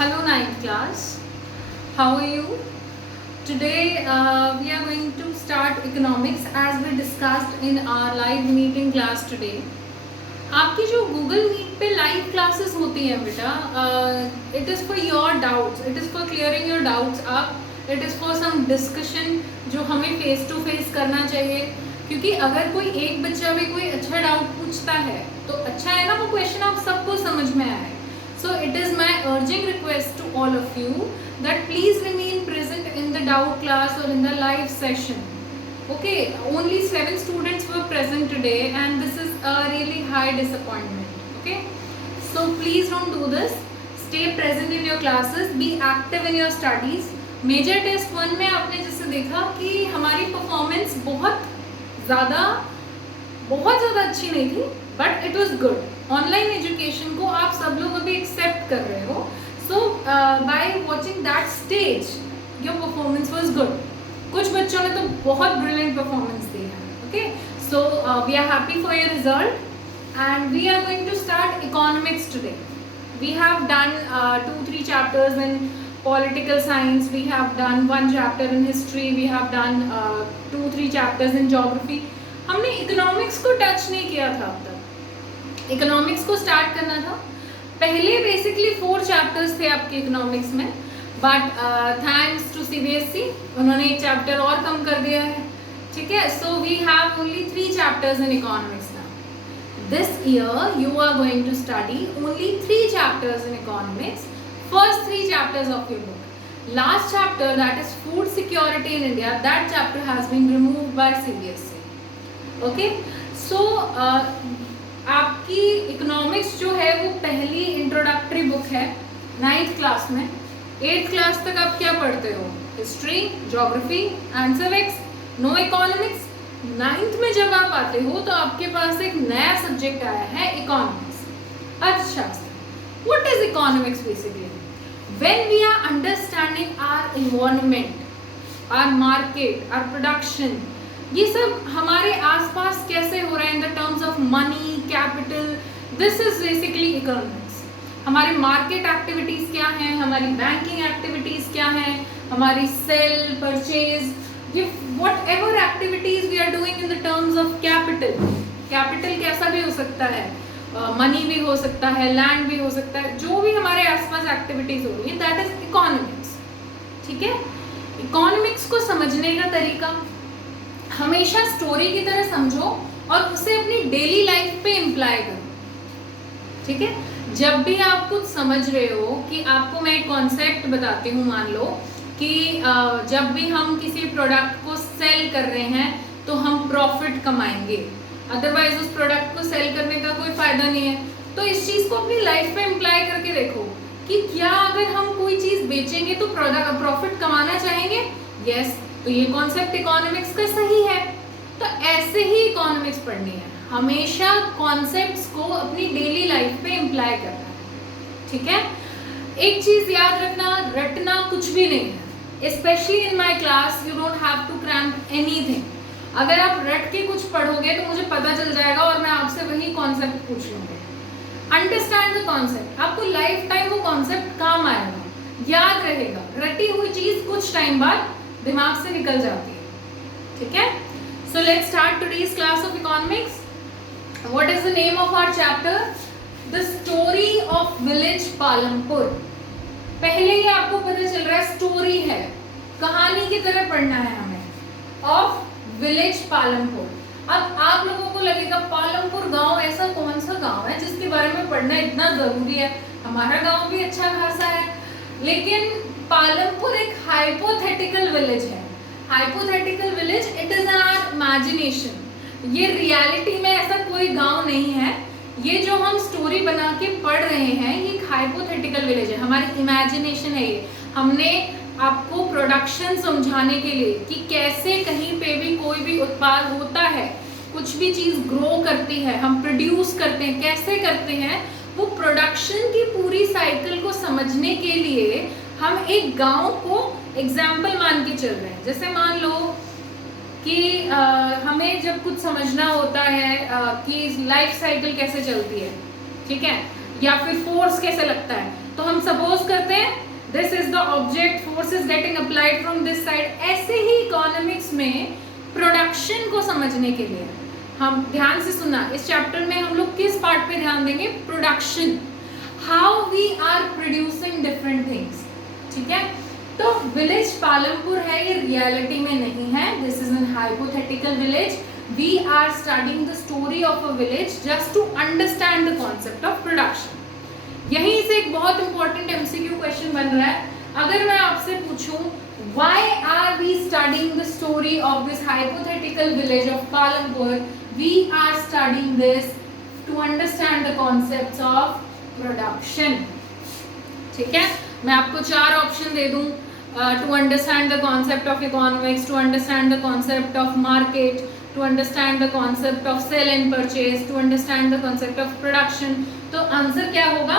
Hello ninth class, how are you? Today we are going to start economics as we discussed in our live meeting class today. आपकी जो Google Meet पे live classes होती हैं बेटा, it is for your doubts, it is for clearing your doubts up, it is for some discussion जो हमें face to face करना चाहिए. क्योंकि अगर कोई एक बच्चा भी कोई अच्छा डाउट पूछता है तो अच्छा है ना, वो क्वेश्चन आप सबको समझ में आए. So it is my urgent request to all of you that please remain present in the doubt class or in the live session. Okay, only 7 students were present today and this is a really high disappointment. Okay, so please don't do this. Stay present in your classes, be active in your studies. Major test 1 में आपने जैसे देखा कि हमारी performance बहुत ज़्यादा अच्छी नहीं थी, but it was good. Online education को आप सब लोग अभी एक्सेप्ट कर रहे हो. So by watching that stage your performance was good. कुछ बच्चों ने तो बहुत ब्रिलियंट परफॉर्मेंस दी है. Okay, so we are happy for your result and we are going to start economics today. We have done 2-3 chapters in political science, we have done 1 chapter in history, we have done 2-3 chapters in geography. हमने economics को touch नहीं किया था अब तक. Economics को start करना था. पहले बेसिकली 4 चैप्टर्स थे आपके इकोनॉमिक्स में, बट थैंक्स टू CBSE उन्होंने एक चैप्टर और कम कर दिया है. ठीक है, so we have only 3 chapters in economics. This year you are going to study only 3 chapters in economics, first 3 chapters of your book. Last chapter, that is food security in India, that chapter has been removed by CBSE. Okay, so आपकी economics जो है वो पहली introductory book है 9th class में. 8th class तक आप क्या पढ़ते हो? History, geography and civics, no economics. 9th में जब आप आते हो तो आपके पास एक नया सब्जेक्ट आया है, इकोनॉमिक्स, अर्थशास्त्र. What is economics basically? When we are understanding our environment, our market, our production, ये सब हमारे आसपास कैसे हो रहा है in the terms of money, capital, this is basically economics. हमारी मार्केट एक्टिविटीज क्या हैं, हमारी बैंकिंग एक्टिविटीज क्या हैं, हमारी सेल परचेज, ये whatever activities we are doing in the terms of capital. Capital कैसा भी हो सकता है, मनी भी हो सकता है, लैंड भी हो सकता है, जो भी हमारे आसपास एक्टिविटीज हो रही है दैट इज इकोनॉमिक्स. ठीक है, इकोनॉमिक्स को समझने का तरीका हमेशा स्टोरी की तरह समझो और उसे अपनी डेली लाइफ पे इम्प्लाई करो. ठीक है, जब भी आप कुछ समझ रहे हो कि आपको मैं एक कॉन्सेप्ट बताती हूँ, मान लो कि जब भी हम किसी प्रोडक्ट को सेल कर रहे हैं तो हम प्रॉफिट कमाएंगे, अदरवाइज उस प्रोडक्ट को सेल करने का कोई फायदा नहीं है. तो इस चीज़ को अपनी लाइफ में इम्प्लाई करके देखो कि क्या अगर हम कोई चीज़ बेचेंगे तो प्रॉफिट कमाना चाहेंगे. यस, तो ये कॉन्सेप्ट इकोनॉमिक्स का सही है. तो ऐसे ही इकोनॉमिक्स पढ़नी है, हमेशा कॉन्सेप्ट्स को अपनी डेली लाइफ पे इम्प्लाई करना है. ठीक है, एक चीज़ याद रखना, रटना कुछ भी नहीं है. Especially in my class, you don't have to cram anything. अगर आप रट के कुछ पढ़ोगे तो मुझे पता चल जाएगा और मैं आपसे वही कॉन्सेप्ट पूछ लूँगी. अंडरस्टैंड द कॉन्सेप्ट, आपको लाइफ टाइम वो कॉन्सेप्ट काम आएगा, याद रहेगा. रटी हुई चीज़ कुछ टाइम बाद दिमाग से निकल जाती है. ठीक है, so let's start today's class of economics. What is the name of our chapter? The story of village Palampur. पहले ही आपको पता चल रहा है स्टोरी है, कहानी की तरह पढ़ना है हमें, ऑफ विलेज पालमपुर. अब आप लोगों को लगेगा पालमपुर गांव ऐसा कौन सा गांव है जिसके बारे में पढ़ना इतना जरूरी है? हमारा गांव भी अच्छा खासा है, लेकिन पालमपुर एक हाइपोथेटिकल विलेज है. Hypothetical village, it is our imagination. ये रियलिटी में ऐसा कोई गांव नहीं है. ये जो हम स्टोरी बना के पढ़ रहे हैं ये एक हाइपोथेटिकल विलेज है, हमारी इमेजिनेशन है. ये हमने आपको प्रोडक्शन समझाने के लिए कि कैसे कहीं पे भी कोई भी उत्पाद होता है, कुछ भी चीज़ ग्रो करती है, हम प्रोड्यूस करते हैं, कैसे करते हैं, वो प्रोडक्शन की पूरी साइकिल को समझने के लिए हम एक गांव को एग्जाम्पल मान के चल रहे हैं. जैसे मान लो कि हमें जब कुछ समझना होता है कि लाइफ साइकिल कैसे चलती है. ठीक है, या फिर फोर्स कैसे लगता है, तो हम सपोज करते हैं this is the object, force is getting applied from this side. ऐसे ही इकोनॉमिक्स में प्रोडक्शन को समझने के लिए हम ध्यान से सुनना, इस चैप्टर में हम लोग किस पार्ट पे ध्यान देंगे, production, how we are producing different things, ठीक है। तो विलेज पालमपुर है, ये रियलिटी में नहीं है, this is an hypothetical village. We are studying the story of a village just to understand the concept of production. यहीं से एक बहुत इंपॉर्टेंट एमसीक्यू क्वेश्चन बन रहा है। अगर मैं आपसे पूछूं why are we studying the story of this hypothetical village of Palampur, we are studying this to understand the concepts of production, ठीक है। मैं आपको 4 ऑप्शन दे दूं, to understand the concept of economics, to understand the concept of market, to understand the concept of sell and purchase, to understand the concept of production। तो answer क्या होगा,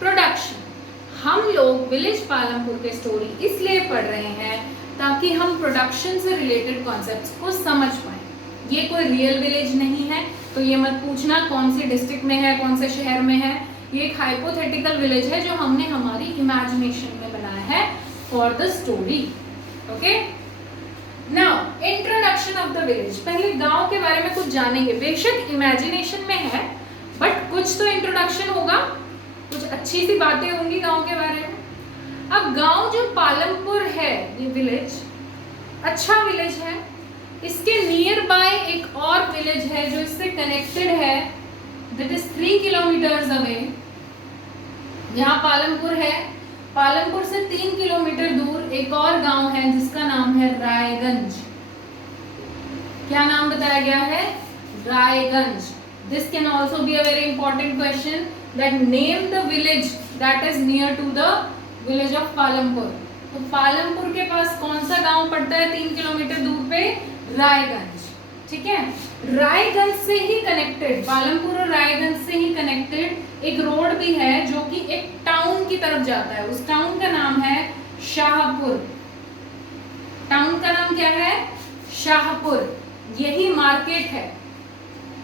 production. हम लोग विलेज पालमपुर के स्टोरी इसलिए पढ़ रहे हैं ताकि हम प्रोडक्शन से रिलेटेड कॉन्सेप्ट्स को समझ पाएं। ये कोई रियल विलेज नहीं है, तो ये मत पूछना कौन सी डिस्ट्रिक्ट में है, कौन से शहर में है। ये एक हाइपोथेटिकल विलेज है जो हमने हमारी इमेजिनेशन में बनाया है for the story, okay. Now introduction of the village, पहले गांव के बारे में कुछ जानेंगे। बेशक इमेजिनेशन में है बट कुछ तो इंट्रोडक्शन होगा, कुछ अच्छी सी बातें होंगी गांव के बारे में। अब गांव जो पालमपुर है, ये विलेज अच्छा विलेज है, इसके नियर बाय एक और विलेज है जो इससे कनेक्टेड है, दैट इज 3 किलोमीटर्स अवे। यहाँ पालमपुर है, पालमपुर से 3 किलोमीटर दूर एक और गांव है जिसका नाम है रायगंज। क्या नाम बताया गया है, Raiganj. This can also be a very important question, that name the village that is near to the village of Palampur. तो पालमपुर के पास कौन सा गांव पड़ता है 3 किलोमीटर दूर पे, रायगंज, ठीक है। रायगंज से ही कनेक्टेड, पालमपुर और रायगंज से ही कनेक्टेड एक रोड भी है जो कि एक टाउन की तरफ जाता है। उस टाउन का नाम है शाहपुर। टाउन का नाम क्या है, शाहपुर। यही मार्केट है,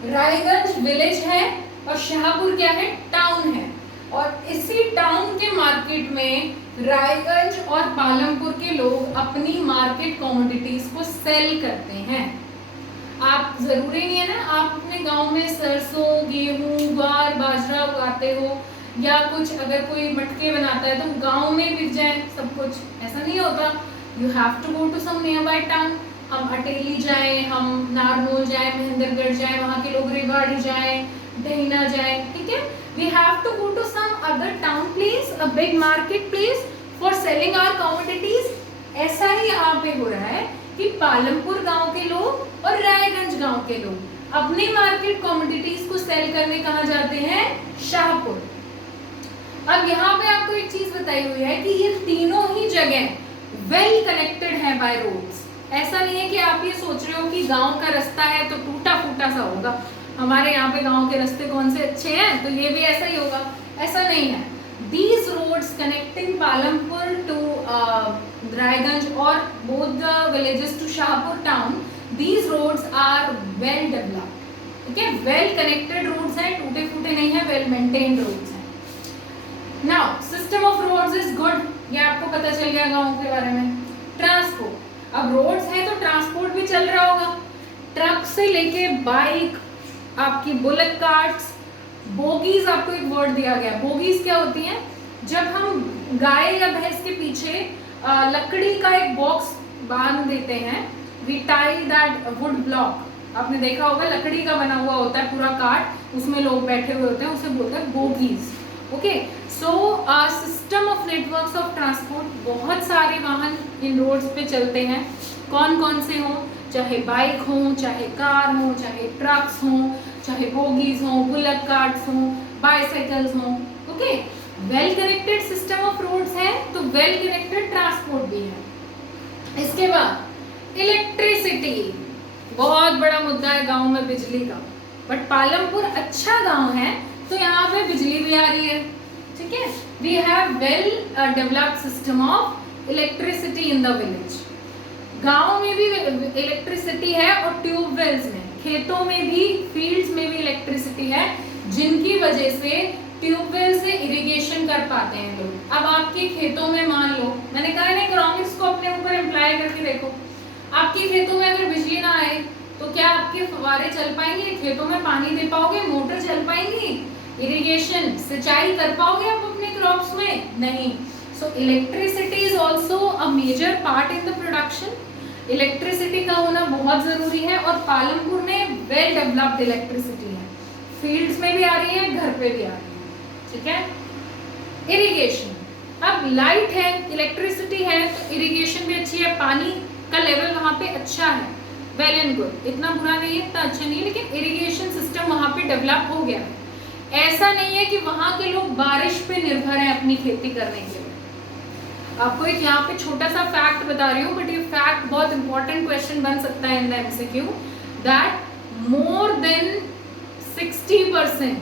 रायगंज विलेज है और शाहपुर क्या है, टाउन है। और इसी टाउन के मार्केट में रायगंज और पालमपुर के लोग अपनी मार्केट कमोडिटीज को सेल करते हैं। आप जरूरी नहीं है ना आप अपने गांव में सरसों, गेहूं, ज्वार, बाजरा उगाते हो या कुछ अगर कोई मटके बनाता है तो गांव में बिक जाए सब कुछ, ऐसा नहीं होता। You have to go to some nearby town. हम अटेली जाएं, हम नारनौल जाएं, महेंद्रगढ़ जाएं, वहाँ के लोग रेवाड़ी जाएं, दहीना जाए, ठीक है। We have to go to some other town place, a big market place for selling our commodities। ऐसा ही यहाँ पे हो रहा है कि पालमपुर गांव के लोग और रायगंज गांव के लोग अपनी मार्केट कमोडिटीज को सेल करने कहाँ जाते हैं, शाहपुर। अब यहाँ पे आपको एक चीज बताई हुई है कि ये तीनों ही जगह वेल कनेक्टेड है बाय रोड्स। ऐसा नहीं है कि आप ये सोच रहे हो कि गांव का रास्ता है तो टूटा फूटा सा होगा, हमारे यहाँ पे गांव के रास्ते कौन से अच्छे हैं तो ये भी ऐसा ही होगा, ऐसा नहीं है। These roads connecting Palampur to Raiganj or both the villages to Shahpur town, these roads are well developed, ठीक है, well connected roads हैं, टूटे फूटे नहीं है, well maintained roads हैं। Now system of roads is good, ये आपको पता चल गया गाँव के बारे में। ट्रांसपोर्ट, अब रोड्स है तो ट्रांसपोर्ट भी चल रहा होगा, ट्रक से लेके बाइक, आपकी बुलेट कार्ट्स, बोगीज। आपको एक वर्ड दिया गया, बोगीज क्या होती हैं, जब हम गाय या भैंस के पीछे लकड़ी का एक बॉक्स बांध देते हैं, we tie that wood block, आपने देखा होगा लकड़ी का बना हुआ होता है पूरा कार्ट, उसमें लोग बैठे हुए होते हैं, उसे बोलते हैं bogies, okay. So system of networks of transport, बहुत सारे वाहन इन रोड्स पे चलते हैं, कौन कौन से हों, चाहे बाइक हो, चाहे कार हो, चाहे ट्रक्स हो, चाहे बोगीज हो, बुलेट कार्ट्स हो, बाइसाइकिल्स हो, okay. Well connected system of roads है तो वेल कनेक्टेड ट्रांसपोर्ट भी है। इसके बाद इलेक्ट्रिसिटी, बहुत बड़ा मुद्दा है गांव में बिजली का, बट पालमपुर अच्छा गांव है तो यहाँ पे बिजली भी आ रही है, ठीक है। We have well developed system of electricity in the village. गांव में भी इलेक्ट्रिसिटी है और ट्यूबवेल्स में, खेतों में भी, फील्ड्स में भी इलेक्ट्रिसिटी है, जिनकी वजह से ट्यूबवेल से इरिगेशन कर पाते हैं लोग। अब आपके खेतों में मान लो, मैंने कहा ना इकोनॉमिक्स को अपने ऊपर अप्लाई करके देखो, आपके खेतों में अगर बिजली ना आए तो क्या आपके फव्वारे चल पाएंगे, खेतों में पानी दे पाओगे, मोटर चल पाएंगी, इरिगेशन सिंचाई कर पाओगे आप अपने क्रॉप्स में? नहीं। So electricity is also a major part in the production. Electricity का होना बहुत जरूरी है और पालमपुर में वेल डेवलप्ड इलेक्ट्रिसिटी है, फील्ड्स में भी आ रही है, घर पे भी आ रही है, ठीक है। इरिगेशन, अब लाइट है, इलेक्ट्रिसिटी है, तो इरिगेशन भी अच्छी है, पानी का लेवल वहाँ पे अच्छा है, वेल एंड गुड, इतना बुरा नहीं है, इतना अच्छा नहीं है, लेकिन इरिगेशन सिस्टम वहाँ पे डेवलप हो गया है। ऐसा नहीं है कि वहाँ के लोग बारिश पे निर्भर हैं अपनी खेती करने के लिए। आपको एक यहाँ पे छोटा सा फैक्ट बता रही हूँ, बट ये फैक्ट बहुत इंपॉर्टेंट क्वेश्चन बन सकता है in the MCQ, that more than 60%,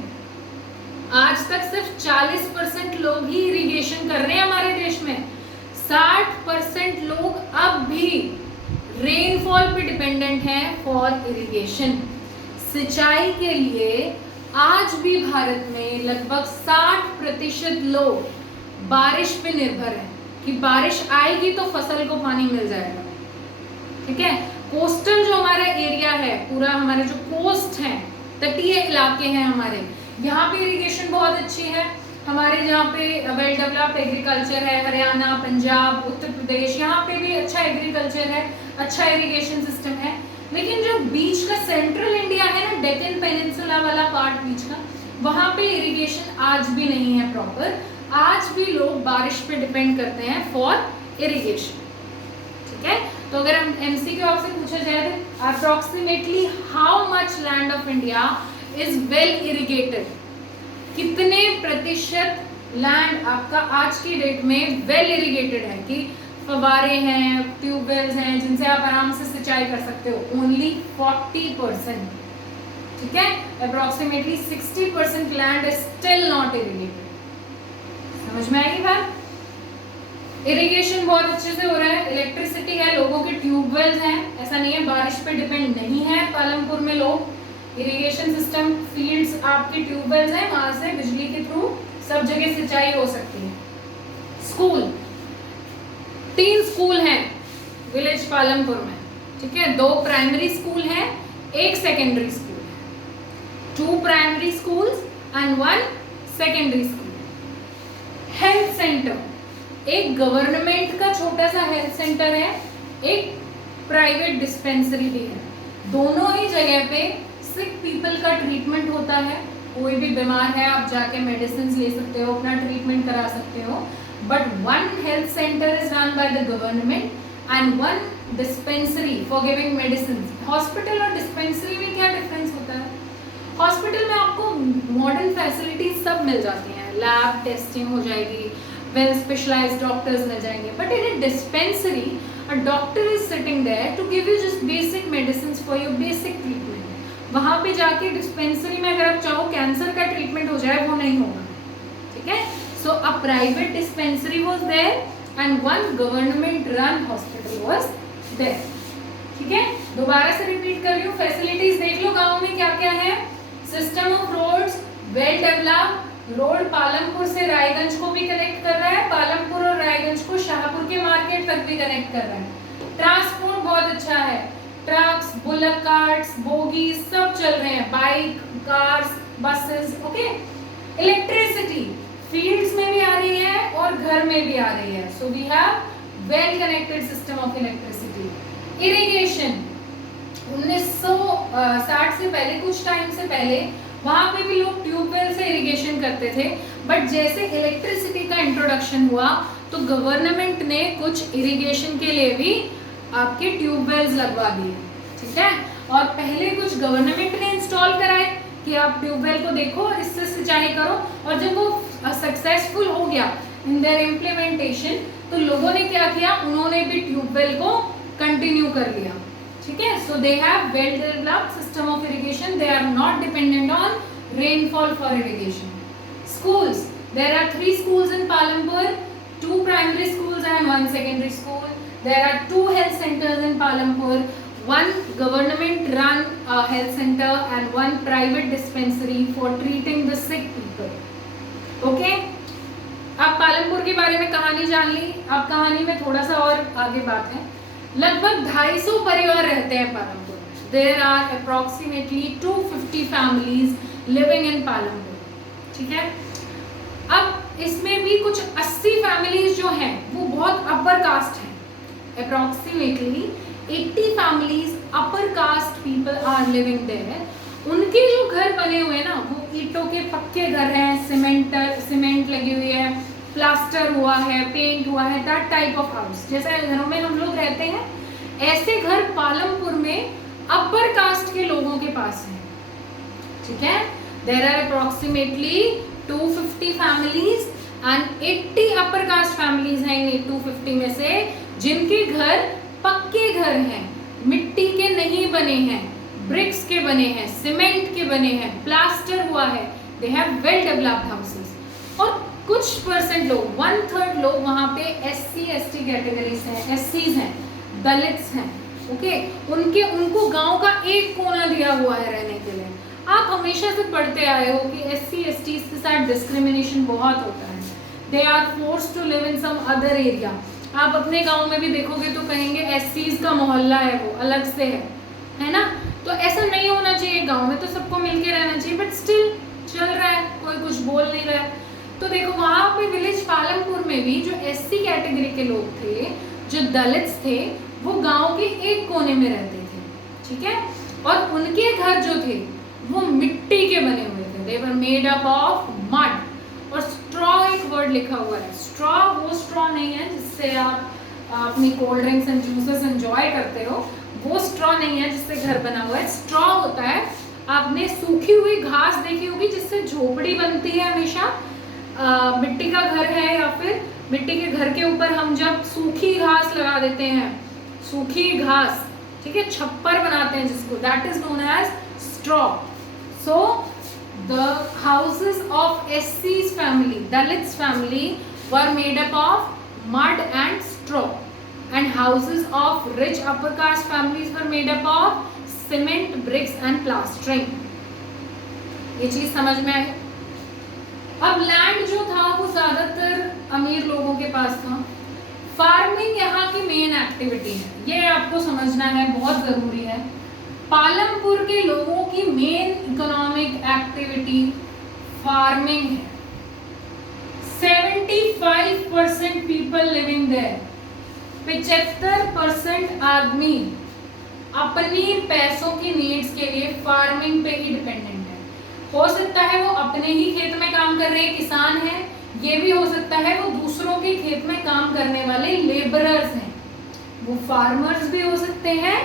आज तक सिर्फ 40% लोग ही इरिगेशन कर रहे हैं हमारे देश में। 60% लोग अब भी रेनफॉल पे डिपेंडेंट हैं फॉर इरिगेशन। सिंचाई के लिए आज भी भारत में लगभग 60% लोग बारिश पे निर्भर हैं कि बारिश आएगी तो फसल को पानी मिल जाएगा, ठीक है। कोस्टल जो हमारा एरिया है, पूरा हमारे जो कोस्ट है, तटीय इलाके हैं हमारे, यहाँ पे इरिगेशन बहुत अच्छी है। हमारे जहाँ पे वेल डेवलप्ड एग्रीकल्चर है, हरियाणा, पंजाब, उत्तर प्रदेश, यहाँ पे भी अच्छा एग्रीकल्चर है, अच्छा इरिगेशन सिस्टम है। लेकिन जो बीच का सेंट्रल इंडिया है ना, डेक्कन पेनिनसुला वाला पार्ट बीच का, वहाँ पे इरिगेशन आज भी नहीं है प्रॉपर। आज भी लोग बारिश पे डिपेंड करते हैं फॉर इरिगेशन, ठीक है। तो अगर हम एमसीक्यू आपसे पूछा जाए तो approximately how much land of India is well irrigated, कितने प्रतिशत लैंड आपका आज की डेट में वेल इरिगेटेड है, कि फव्वारे हैं, ट्यूबवेल्स हैं जिनसे आप आराम से सिंचाई कर सकते हो? ओनली 40%, ठीक है। Approximately 60% land is still not irrigated. समझ में आएगी बात? इरिगेशन बहुत अच्छे से हो रहा है, इलेक्ट्रिसिटी है, लोगों के ट्यूबवेल्स हैं, ऐसा नहीं है बारिश पे डिपेंड नहीं है पालमपुर में लोग। इरिगेशन सिस्टम, फील्ड्स, आपके ट्यूबवेल्स हैं, वहां से बिजली के थ्रू सब जगह सिंचाई हो सकती है। स्कूल, 3 स्कूल हैं विलेज पालमपुर में, ठीक है। 2 प्राइमरी स्कूल हैं, 1 सेकेंडरी स्कूल है। 2 primary schools and 1 secondary school. Health centre, एक गवर्नमेंट का छोटा सा हेल्थ सेंटर है, एक प्राइवेट डिस्पेंसरी भी है। दोनों ही जगह पे सिक पीपल का ट्रीटमेंट होता है। कोई भी बीमार है, आप जाके मेडिसिन ले सकते हो, अपना ट्रीटमेंट करा सकते हो। But 1 health centre is run by the government and 1 dispensary for giving medicine. Hospital और डिस्पेंसरी में क्या डिफरेंस होता है? हॉस्पिटल में आपको मॉडर्न फैसिलिटीज सब मिल जाती हैं, लैब टेस्टिंग हो जाएगी, वेल स्पेशलाइज्ड डॉक्टर्स मिल जाएंगे। But in A dispensary a doctor is sitting there to give you just basic medicines for your basic treatment। वहाँ पे जाके डिस्पेंसरी में अगर आप चाहो कैंसर का ट्रीटमेंट हो जाए, वो नहीं होगा, ठीक है। So a private dispensary was there and 1 government run hospital was there, ठीक है। दोबारा से रिपीट कर रही हूँ, फैसिलिटीज देख लो गाँव में क्या क्या है। System of roads well developed, road Palampur से रायगंज को भी कनेक्ट कर रहा है, पालमपुर और रायगंज को शाहपुर के मार्केट तक भी कनेक्ट कर रहा है। ट्रांसपोर्ट बहुत अच्छा है, ट्रक्स, बुलक कार्ट्स, बोगी सब चल रहे हैं, bike, cars, buses, okay. Electricity fields में भी आ रही है और घर में भी आ रही है। So we have well connected system of electricity. Irrigation 1960 से पहले, कुछ टाइम से पहले वहाँ पे भी लोग ट्यूबवेल से इरिगेशन करते थे। बट जैसे इलेक्ट्रिसिटी का इंट्रोडक्शन हुआ तो गवर्नमेंट ने कुछ इरिगेशन के लिए भी आपके ट्यूबवेल्स लगवा दिए, ठीक है। और पहले कुछ गवर्नमेंट ने इंस्टॉल कराए कि आप ट्यूबवेल को देखो और इससे सिंचाई करो, और जब वो सक्सेसफुल हो गया इन देयर इम्प्लीमेंटेशन तो लोगों ने क्या किया, उन्होंने भी ट्यूबवेल को कंटिन्यू कर लिया, ठीक है। So they have well developed system of irrigation, they are not dependent on rainfall for irrigation. Schools, there are 3 schools in Palampur, 2 primary schools and 1 secondary school. There are 2 health centers in Palampur, 1 government run health center and 1 private dispensary for treating the sick people. Okay, आप पालमपुर के बारे में कहानी जान ली। अब कहानी में थोड़ा सा और आगे बात है। लगभग 250 परिवार रहते हैं पालमपुर में। There are approximately 250 families living in Palampur, ठीक है। अब इसमें भी कुछ 80 फैमिलीज जो हैं वो बहुत अपर कास्ट हैं। Approximately 80 families upper caste people are living there. उनके जो घर बने हुए हैं ना वो ईंटों के पक्के घर हैं, सीमेंट लगी हुई है, प्लास्टर हुआ है, पेंट हुआ है, दैट टाइप ऑफ हाउस। जैसे घरों में हम लोग रहते हैं ऐसे घर पालमपुर में अपर कास्ट के लोगों के पास है, ठीक है। There are approximately 250 families and 80 upper caste families हैं इन 250 में से, जिनके घर पक्के घर हैं, मिट्टी के नहीं बने हैं, ब्रिक्स के बने हैं, सीमेंट के बने हैं, प्लास्टर हुआ है। दे हैव वेल डेवलप्ड हाउसेस। और कुछ परसेंट लोग, 1/3 लोग वहाँ पे SC/ST कैटेगरी से हैं, SCs हैं, दलित्स हैं, ओके। उनको गांव का एक कोना दिया हुआ है रहने के लिए। आप हमेशा से पढ़ते आए हो कि SC/ST के साथ डिस्क्रिमिनेशन बहुत होता है। They are forced to live in some other area. आप अपने गांव में भी देखोगे तो कहेंगे SCs का मोहल्ला है, वो अलग से है ना। तो ऐसा नहीं होना चाहिए, गांव में तो सबको मिलके रहना चाहिए, बट स्टिल चल रहा है, कोई कुछ बोल नहीं रहा है। तो देखो वहाँ पे विलेज पालमपुर में भी जो SC कैटेगरी के लोग थे, जो दलित्स थे, वो गांव के एक कोने में रहते थे, ठीक है। और उनके घर जो थे वो मिट्टी के बने हुए थे। They were made up of mud. और स्ट्रॉ एक वर्ड लिखा हुआ है। स्ट्रॉ वो स्ट्रॉ नहीं है जिससे आप अपनी cold drinks and juices enjoy करते हो, वो स्ट्रॉ नहीं है जिससे घर बना हुआ है। स्ट्रॉ होता है, आपने सूखी हुई घास देखी होगी जिससे झोपड़ी बनती है हमेशा। मिट्टी का घर है या फिर मिट्टी के घर के ऊपर हम जब सूखी घास लगा देते हैं, सूखी घास, ठीक है, छप्पर बनाते हैं जिसको, that is known as straw. So the houses of SC's family, Dalit's family were made up of mud and straw, and houses of rich upper caste families were made up of cement, bricks and plastering। ये चीज समझ में आई। अब land जो था वो ज्यादातर अमीर लोगों के पास था। फार्मिंग यहाँ की मेन एक्टिविटी है, ये आपको समझना है, बहुत जरूरी है। पालमपुर के लोगों की मेन इकोनॉमिक एक्टिविटी फार्मिंग है। 75% पीपल लिविंग देयर, 75% आदमी अपनी पैसों की नीड्स के लिए फार्मिंग पे ही डिपेंडेंट है। हो सकता है वो अपने ही खेत में काम कर रहे किसान हैं, ये भी हो सकता है वो दूसरों के खेत में काम करने वाले लेबरर्स हैं। वो फार्मर्स भी हो सकते हैं,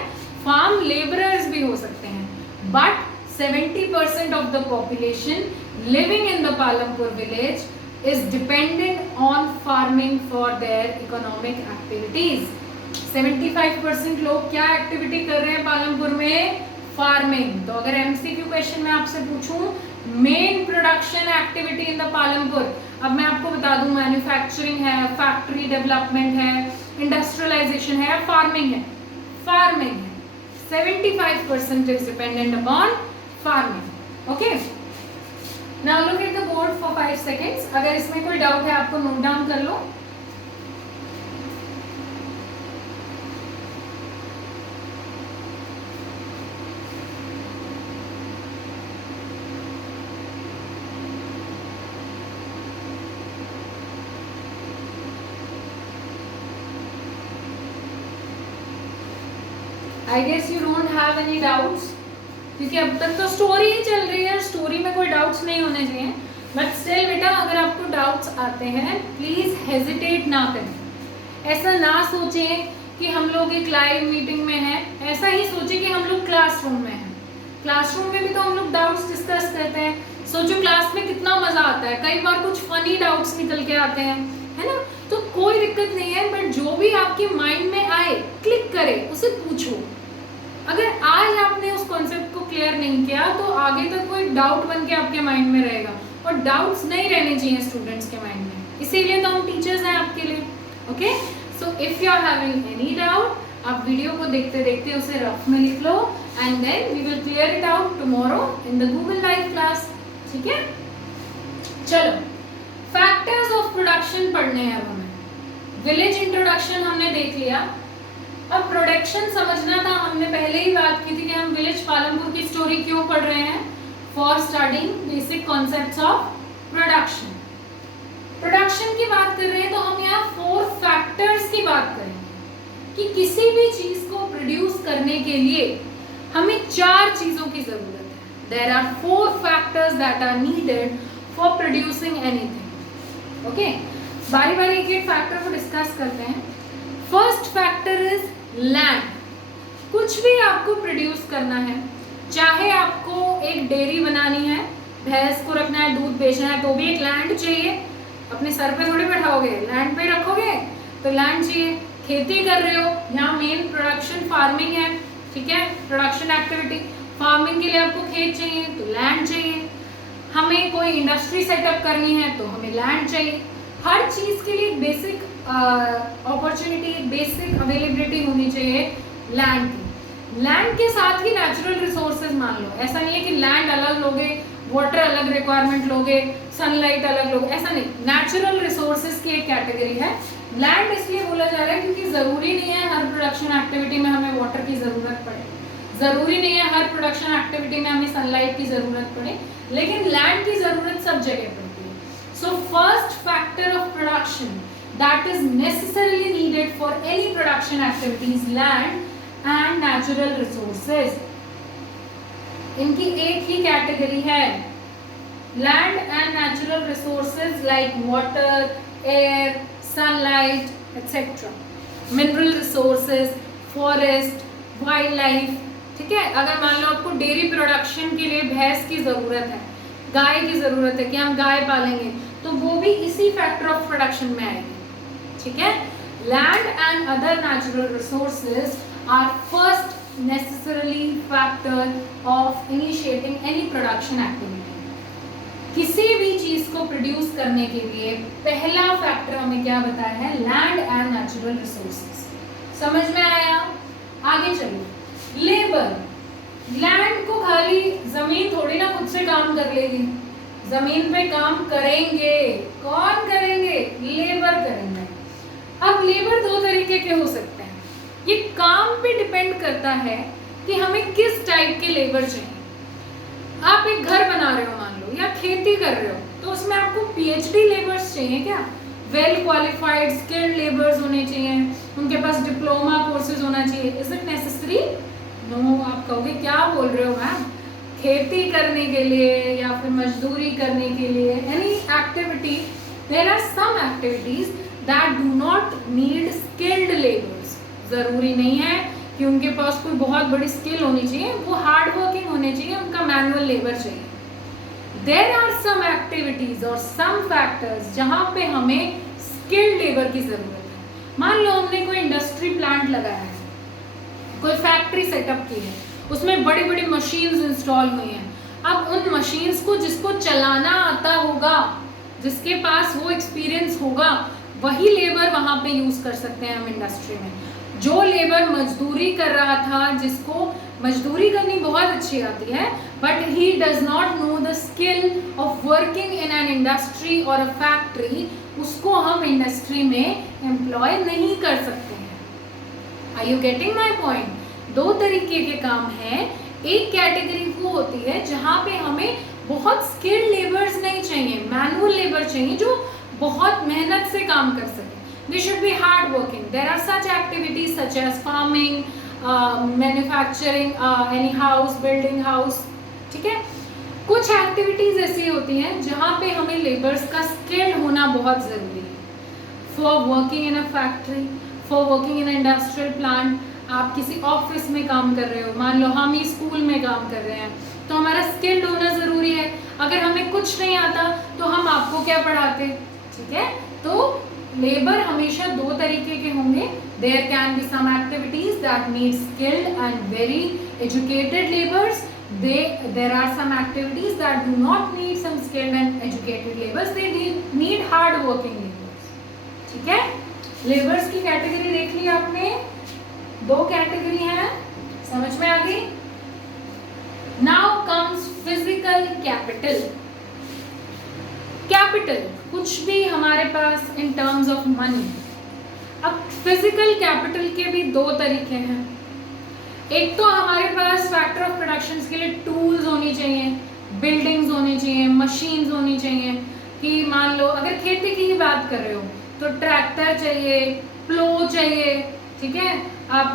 फार्म लेबरर्स भी हो सकते हैं। But 70% of the population living in the Palampur village is dependent on farming for their economic activities। 75% लोग क्या एक्टिविटी कर रहे हैं पालमपुर में? फार्मिंग। तो अगर MCQ क्वेश्चन में आपसे पूछूं main production activity in the Palampur, अब मैं आपको बता दूं मैन्युफैक्चरिंग है, फैक्ट्री डेवलपमेंट है, इंडस्ट्रियलाइजेशन है, फार्मिंग है। फार्मिंग है, 75% is dependent upon farming। Okay, Now look at the board for 5 seconds। अगर इसमें कोई डाउट है आपको नोट डाउन कर लो। I guess you don't have any doubts, क्योंकि अब तक तो स्टोरी ही चल रही है, स्टोरी में कोई डाउट्स नहीं होने चाहिए। बट स्टिल बेटा अगर आपको डाउट्स आते हैं प्लीज हेजिटेट ना करें। ऐसा ना सोचें कि हम लोग एक लाइव मीटिंग में हैं, ऐसा ही सोचें कि हम लोग क्लासरूम में हैं। क्लासरूम में भी तो हम लोग डाउट्स डिस्कस करते हैं। सोचो क्लास में कितना मजा आता है, कई बार कुछ फनी डाउट्स निकल के आते हैं, है ना। तो कोई दिक्कत नहीं है, बट जो भी आपके माइंड में आए क्लिक करे, उसे पूछो। अगर आज आपने उस कॉन्सेप्ट को क्लियर नहीं किया तो आगे तक कोई डाउट बन के आपके माइंड में रहेगा, और डाउट्स नहीं रहने चाहिए स्टूडेंट्स के माइंड में। इसीलिए तो हम टीचर्स हैं आपके लिए। Okay, so if you are having any doubt, आप वीडियो को देखते देखते उसे रफ में लिख लो, and then we will clear it out tomorrow in the Google live class. ठीक है, चलो फैक्टर्स ऑफ प्रोडक्शन पढ़ने हैं अब हमें। विलेज इंट्रोडक्शन हमने देख लिया, अब प्रोडक्शन समझना था। हमने पहले ही बात की थी कि हम विलेज पालमपुर की स्टोरी क्यों पढ़ रहे हैं, for studying basic concepts of production. Production की बात कर रहे हैं तो हम यहाँ 4 फैक्टर्स की बात करेंगे कि किसी भी चीज को प्रोड्यूस करने के लिए हमें 4 चीजों की जरूरत है। There are 4 factors that are needed for producing anything. Okay, बारी बारी एक फैक्टर को डिस्कस करते हैं। First factor is land. कुछ भी आपको प्रोड्यूस करना है, चाहे आपको एक डेयरी बनानी है, भैंस को रखना है, दूध बेचना है, तो भी एक लैंड चाहिए। अपने सर पे थोड़ी बैठाओगे, लैंड पे रखोगे, तो लैंड चाहिए। खेती कर रहे हो, यहाँ मेन प्रोडक्शन फार्मिंग है, ठीक है, प्रोडक्शन एक्टिविटी। फार्मिंग के लिए आपको खेत चाहिए तो लैंड चाहिए। हमें कोई इंडस्ट्री सेटअप करनी है तो हमें लैंड चाहिए। हर चीज के लिए बेसिक अपॉर्चुनिटी, बेसिक अवेलेबिलिटी होनी चाहिए लैंड की। लैंड के साथ ही नेचुरल रिसोर्सेज मान लो, ऐसा नहीं है कि लैंड अलग लोगे, वाटर अलग रिक्वायरमेंट लोगे, सनलाइट अलग लोगे, ऐसा नहीं। नेचुरल रिसोर्सेज की एक कैटेगरी है लैंड। इसलिए बोला जा रहा है क्योंकि जरूरी नहीं है हर प्रोडक्शन एक्टिविटी में हमें वाटर की जरूरत पड़े, जरूरी नहीं है हर प्रोडक्शन एक्टिविटी में हमें सनलाइट की जरूरत पड़े, लेकिन लैंड की जरूरत सब जगह पड़ती है। So first factor of production that is necessarily needed for any production activities, land and natural resources. इनकी एक ही कैटेगरी है, land and natural resources like water, air, sunlight, etc. mineral resources, forest, wildlife, ठीक है। अगर मान लो आपको dairy production के लिए भैंस की जरूरत है, गाय की जरूरत है कि हम गाय पालेंगे, तो वो भी इसी फैक्टर ऑफ प्रोडक्शन में आएगी, ठीक है। Land and other natural resources are first necessarily factor of initiating any production activity. किसी भी चीज को प्रोड्यूस करने के लिए पहला फैक्टर हमें क्या बताया है, लैंड एंड नेचुरल रिसोर्सेज। समझ में आया? आगे चलिए। लेबर, लैंड को खाली जमीन थोड़ी ना खुद से काम कर लेगी, जमीन पे काम करेंगे, कौन करेंगे? लेबर करेंगे। अब लेबर 2 तरीके के हो सकते हैं, ये काम पे डिपेंड करता है कि हमें किस टाइप के लेबर चाहिए। आप एक घर बना रहे हो मान लो, या खेती कर रहे हो, तो उसमें आपको पीएचडी लेबर्स चाहिए क्या? वेल क्वालिफाइड स्किल्ड लेबर्स होने चाहिए, उनके पास डिप्लोमा कोर्सेज होना चाहिए। Is it necessary? नो। आप कहोगे क्या बोल रहे हो मैम, खेती करने के लिए या फिर मजदूरी करने के लिए, any activity, there are some activities that do not need skilled laborers। जरूरी नहीं है कि उनके पास कोई बहुत बड़ी स्किल होनी चाहिए, वो हार्ड वर्किंग होने चाहिए, उनका मैनुअल लेबर चाहिए। There are some activities और some factors जहाँ पे हमें skilled labor की जरूरत है। मान लो हमने कोई इंडस्ट्री प्लांट लगाया है, कोई फैक्ट्री सेटअप की है, उसमें बड़ी बड़ी मशीन्स इंस्टॉल हुई हैं। अब उन मशीन्स को जिसको चलाना आता होगा, जिसके पास वो एक्सपीरियंस होगा, वही लेबर वहां पे यूज कर सकते हैं हम इंडस्ट्री में। जो लेबर मजदूरी कर रहा था, जिसको मजदूरी करनी बहुत अच्छी आती है, but he does not know the skill of working in an industry और अ फैक्ट्री, उसको हम इंडस्ट्री में एम्प्लॉय नहीं कर सकते हैं। Are you getting my point? 2 तरीके के काम हैं। एक कैटेगरी वो होती है जहाँ पे हमें बहुत स्किल्ड लेबर्स नहीं चाहिए, मैनुअल लेबर चाहिए जो बहुत मेहनत से काम कर सके। They should be hard working. There are such activities such as farming, manufacturing, any house, building house, ठीक है। कुछ एक्टिविटीज ऐसी होती हैं जहाँ पे हमें लेबर्स का स्किल होना बहुत जरूरी है। For working in a factory, for working in industrial plant, आप किसी ऑफिस में काम कर रहे हो, मान लो हम ही स्कूल में काम कर रहे हैं, तो हमारा स्किल्ड होना जरूरी है। अगर हमें कुछ नहीं आता तो हम आपको क्या पढ़ाते, ठीक है। तो लेबर हमेशा 2 तरीके के होंगे। There can be some activities that need skilled and very educated labours, there are some activities that do not need some skilled and educated labours, they need hard working labours, ठीक है। Labours की category देख ली आपने, 2 category है, समझ में आ गई? Now comes physical capital. Capital capital, कुछ भी हमारे पास इन टर्म्स ऑफ मनी। अब फिजिकल कैपिटल के भी दो तरीके हैं। एक तो हमारे पास फैक्टर ऑफ प्रोडक्शन के लिए टूल्स होनी चाहिए, बिल्डिंग्स होनी चाहिए, मशीन्स होनी चाहिए। कि मान लो अगर खेती की ही बात कर रहे हो तो ट्रैक्टर चाहिए, प्लो चाहिए, ठीक है, आप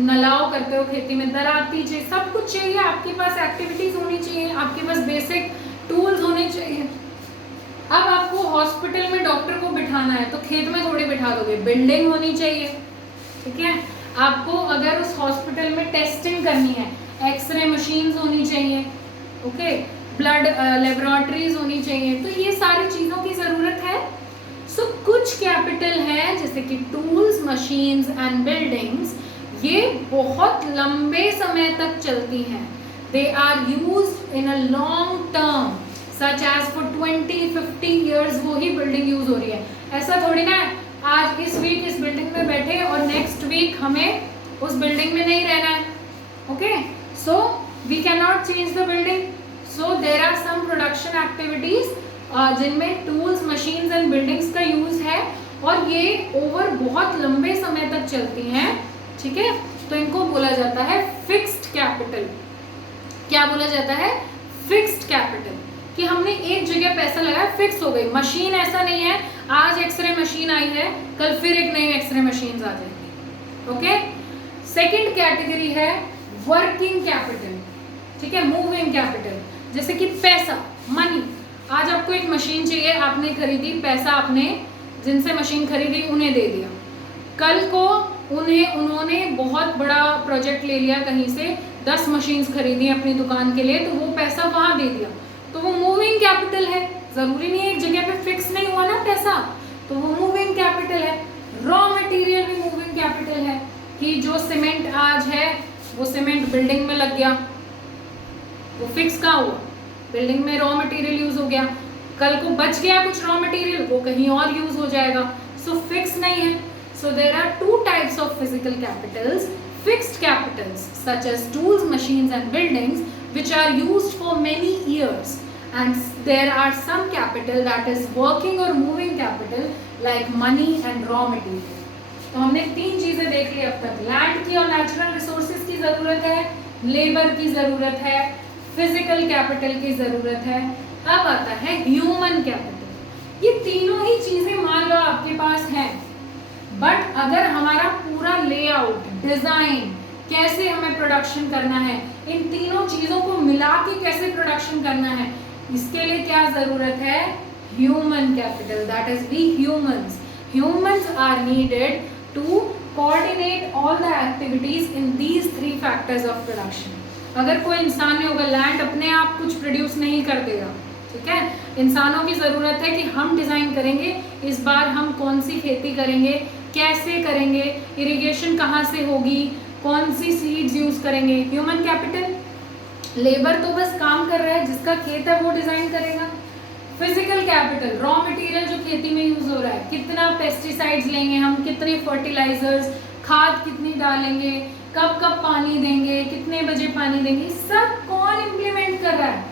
नलाव करते हो खेती में, दराती चाहिए, सब कुछ चाहिए। आपके पास एक्टिविटीज होनी चाहिए, आपके पास बेसिक टूल्स होने चाहिए। अब आपको हॉस्पिटल में डॉक्टर को बिठाना है तो खेत में थोड़ी बिठा दोगे, बिल्डिंग होनी चाहिए, ठीक है। आपको अगर उस हॉस्पिटल में टेस्टिंग करनी है, एक्सरे मशीन्स होनी चाहिए, ओके, ब्लड लेबोरेटरीज होनी चाहिए, तो ये सारी चीज़ों की ज़रूरत है। सो कुछ कैपिटल है जैसे कि टूल्स, मशीन्स एंड बिल्डिंग्स, ये बहुत लंबे समय तक चलती हैं। They are used in a long term such as for 20-50 years वो ही बिल्डिंग यूज हो रही है। ऐसा थोड़ी ना है आज इस वीक इस बिल्डिंग में बैठे और नेक्स्ट वीक हमें उस बिल्डिंग में नहीं रहना है, okay. So we can not change the building. So there are some production activities जिनमें टूल्स, मशीन्स एंड बिल्डिंग्स का यूज है और ये ओवर बहुत लंबे समय तक चलती हैं, ठीक है। तो इनको बोला जाता है फिक्स्ड कैपिटल। क्या बोला जाता है? Fixed capital. कि हमने एक जगह पैसा लगाया, फिक्स हो गई। मशीन ऐसा नहीं है आज एक्सरे मशीन आई है कल फिर एक नई एक्सरे मशीन आ जाएगी, ओके। सेकंड कैटेगरी है वर्किंग कैपिटल, ठीक है, मूविंग कैपिटल। जैसे कि पैसा, मनी। आज आपको एक मशीन चाहिए, आपने खरीदी, पैसा आपने जिनसे मशीन खरीदी उन्हें दे दिया। कल को उन्होंने बहुत बड़ा प्रोजेक्ट ले लिया, कहीं से 10 मशीन्स खरीदी अपनी दुकान के लिए, तो वो पैसा वहां दे दिया, तो वो मूविंग कैपिटल है। जरूरी नहीं है एक जगह पे फिक्स नहीं हुआ ना पैसा, तो वो मूविंग कैपिटल है। रॉ मटेरियल भी मूविंग कैपिटल है कि जो सीमेंट आज है वो सीमेंट बिल्डिंग में लग गया, वो फिक्स कहाँ हुआ? बिल्डिंग में रॉ मटेरियल यूज हो गया। कल को बच गया कुछ रॉ मटेरियल, वो कहीं और यूज हो जाएगा, सो फिक्स नहीं है। So there are two types of physical capitals, fixed capitals such as tools, machines and buildings which are used for many years, and there are some capital that is working or moving capital like money and raw material. तो हमने तीन चीजें देख ली अब तक। Land की और natural resources की जरूरत है, लेबर की जरूरत है, फिजिकल कैपिटल की जरूरत है। अब आता है ह्यूमन कैपिटल। ये तीनों ही चीजें मान लो आपके पास हैं, बट अगर हमारा पूरा लेआउट, डिजाइन, कैसे हमें प्रोडक्शन करना है, इन तीनों चीजों को मिला के कैसे प्रोडक्शन करना है, इसके लिए क्या जरूरत है? Human capital, that is we humans. Humans are needed to coordinate all the activities in these 3 factors of production. अगर कोई इंसान नहीं होगा, लैंड अपने आप कुछ प्रोड्यूस नहीं कर देगा, ठीक है। इंसानों की जरूरत है कि हम डिजाइन करेंगे इस बार हम कौन सी खेती करेंगे, कैसे करेंगे, इरिगेशन कहाँ से होगी, कौन सी सीड्स यूज करेंगे। Human capital. लेबर तो बस काम कर रहा है, जिसका खेत है वो डिजाइन करेगा। फिजिकल कैपिटल, रॉ मटेरियल जो खेती में यूज हो रहा है, कितना पेस्टिसाइड्स लेंगे हम, कितने फर्टिलाइजर्स, खाद कितनी डालेंगे, कब कब पानी देंगे, कितने बजे पानी देंगे, सब कौन इम्प्लीमेंट कर रहा है?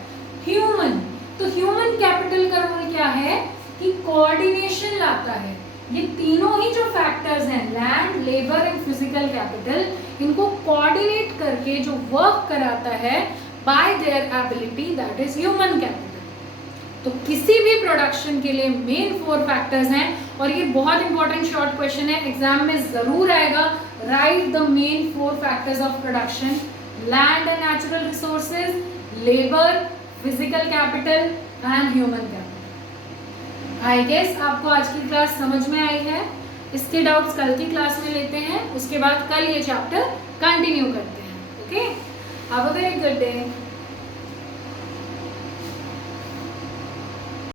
ह्यूमन। तो ह्यूमन कैपिटल का रोल क्या है कि कोऑर्डिनेशन लाता है। ये तीनों ही जो फैक्टर्स हैं, land, labour and physical capital, इनको कोऑर्डिनेट करके जो वर्क कराता है bye their ability, that is human capital. तो किसी भी प्रोडक्शन के लिए मेन 4 फैक्टर्स हैं और ये बहुत इंपॉर्टेंट शॉर्ट क्वेश्चन है, एग्जाम में जरूर आएगा। Write the main 4 factors of production, land and natural resources, labour, physical capital and human capital. I guess आपको आज की क्लास समझ में आई है। इसके डाउट्स कल की क्लास में लेते हैं, उसके बाद कल ये चैप्टर कंटिन्यू करते हैं, okay. Have a very good day.